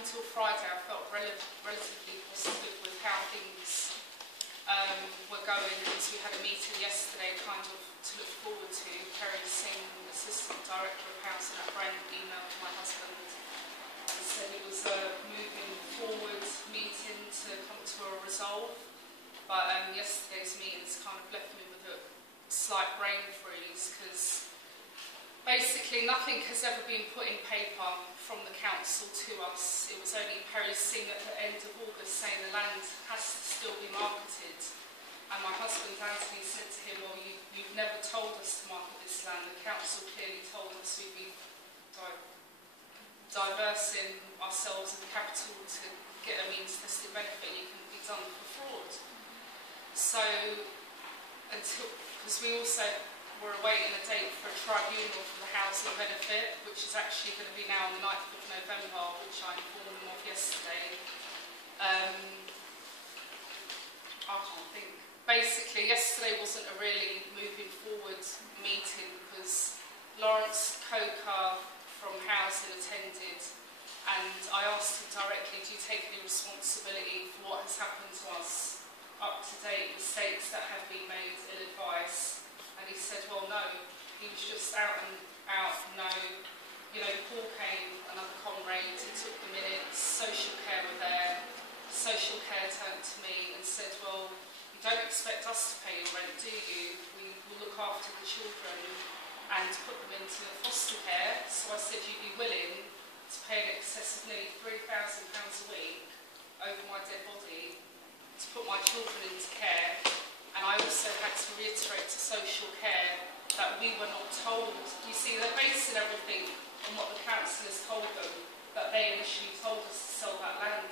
until Friday, I felt relatively positive with how things were going, because we had a meeting yesterday kind of to look forward to. Kerry Singh, Assistant Director of Housing at Brent, emailed my husband and said it was a moving forward meeting to come to a resolve. But yesterday's meetings kind of left me with a slight brain freeze, because basically nothing has ever been put in paper from the council to us. It was only Kerry Singh at the end of August saying the land has to still be marketed. And my husband Anthony said to him, well, you've never told us to market this land. The council clearly told us we'd be diversing ourselves in capital to get a means tested benefit. You can be done for fraud. So, because we also were awaiting a date for a tribunal for the housing benefit, which is actually going to be now on the 9th of November, which I informed them of yesterday. I can't think. Basically, yesterday wasn't a really moving forward meeting, because Lawrence Coker from Housing attended, and I asked him directly, do you take any responsibility for what has happened to us? Up to date mistakes that have been made, ill advice. And he said, well, no, he was just out and out, no. You know, Paul came, another comrade, he took the minutes, social care were there. Social care turned to me and said, well, you don't expect us to pay your rent, do you? We will look after the children and put them into foster care. So I said, you'd be willing to pay in excess of nearly £3,000 a week over my dead body to put my children into care. And I also had to reiterate to social care that we were not told. You see, they're basing everything on what the councillors told them, that they initially told us to sell that land,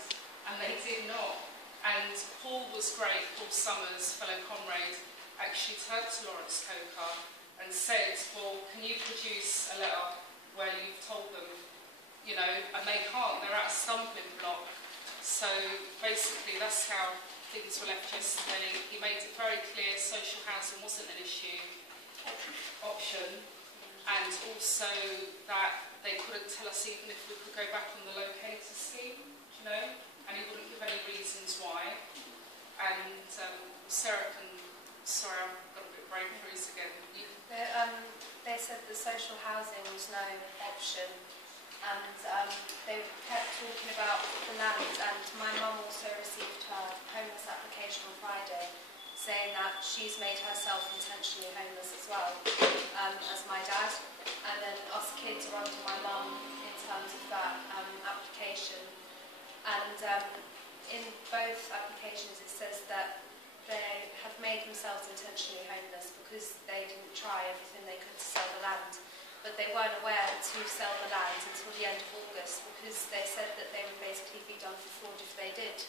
and they did not. And Paul was great, Paul Summers, fellow comrade, actually turned to Lawrence Coker and said, well, can you produce a letter where you've told them, you know, and they can't, they're at a stumbling block. So basically that's how things were left yesterday. He made it very clear social housing wasn't an option, and also that they couldn't tell us even if we could go back on the locator scheme, you know, and he wouldn't give any reasons why. And Sarah can, sorry, I've got a bit brain freeze again. They said that social housing was no option, and they kept talking about the land, and my mum also received her homeless application on Friday, saying that she's made herself intentionally homeless as well, as my dad, and then us kids are under my mum in terms of that application. And in both applications it says that they have made themselves intentionally homeless because they didn't try everything they could to sell the land. But they weren't aware to sell the land until the end of August, because they said that they would basically be done for fraud if they did.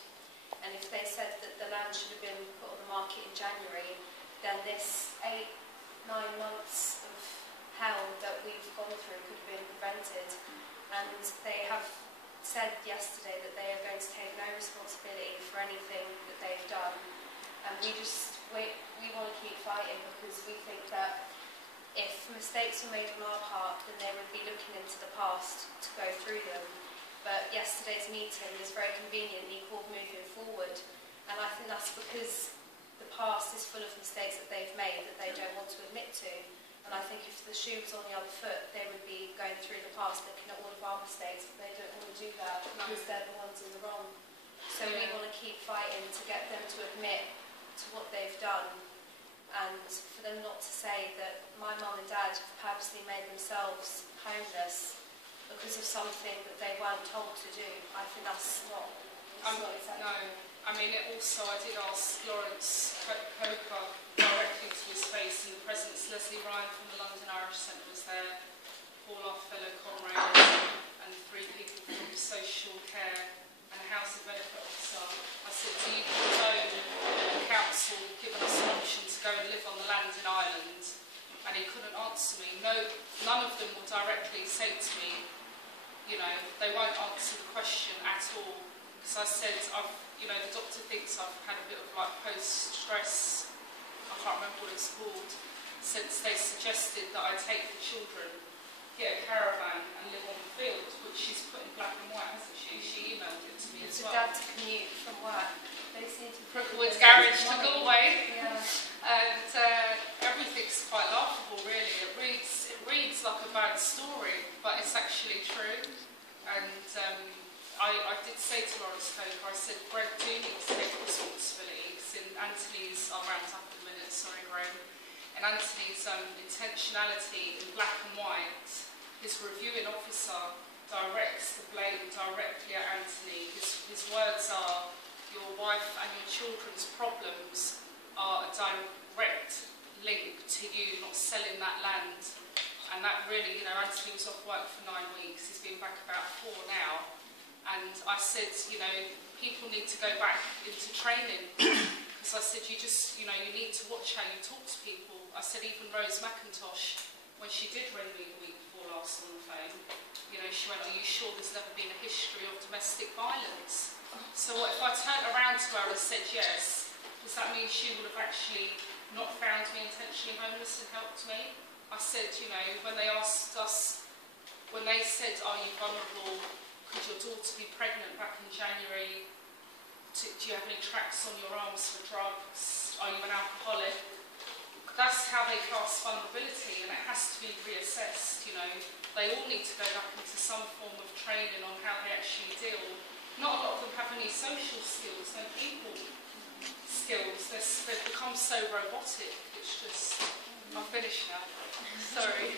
And if they said that the land should have been put on the market in January, then this 8-9 months of hell that we've gone through could have been prevented. And they have said yesterday that they are going to take no responsibility for anything that they've done. And we want to keep fighting, because we think that if mistakes were made on our part, then they would be looking into the past to go through them. But yesterday's meeting is very conveniently called Moving Forward, and I think that's because the past is full of mistakes that they've made that they don't want to admit to. And I think if the shoe was on the other foot, they would be going through the past looking at all of our mistakes, but they don't want to do that because they're the ones in the wrong. So we want to keep fighting to get them to admit to what they've done, and for them not to say that my mum and dad have purposely made themselves homeless because of something that they weren't told to do. I think that's not exactly. No, I mean, I did ask Lawrence Coker directly to his face in the presence. Leslie Ryan from the London Irish Centre was there, all our fellow comrades, and 3 people from social care and a housing benefit officer. I said, do you condone the council giving us an option to go and live on the land in Ireland? And he couldn't answer me. No, none of them will directly say to me, you know, they won't answer the question at all. Because I said, the doctor thinks I've had a bit of like post-stress, I can't remember what it's called, since they suggested that I take the children, get a caravan and live on the field, which she's put in black and white, hasn't she? She as for well. Dad to commute from work. They seem to Brookwood Garage to Galway. Yeah. And everything's quite laughable, really. It reads like a bad story, but it's actually true. And I did say to Lawrence Coker, I said, Brent, do need to take responsibility. Because in Anthony's, I'll round up in a minute, sorry Graham. In Anthony's intentionality in black and white, his reviewing officer directs the blame directly at Anthony. His words are, your wife and your children's problems are a direct link to you not selling that land. And that really, Anthony was off work for 9 weeks. He's been back about 4 now. And I said, people need to go back into training. Because I said, you need to watch how you talk to people. I said, even Rose McIntosh, when she did ring me the week before last on the phone, she went, are you sure there's never been a history of domestic violence? So what if I turned around to her and said yes, does that mean she would have actually not found me intentionally homeless and helped me? I said, when they asked us, when they said, are you vulnerable, could your daughter be pregnant back in January, do you have any tracks on your arms for drugs, are you an alcoholic? That's how they class vulnerability, and it has to be reassessed, They all need to go back into some form of training on how they actually deal. Not a lot of them have any social skills, no people skills. They've become so robotic. It's just, I'm finished now. Sorry.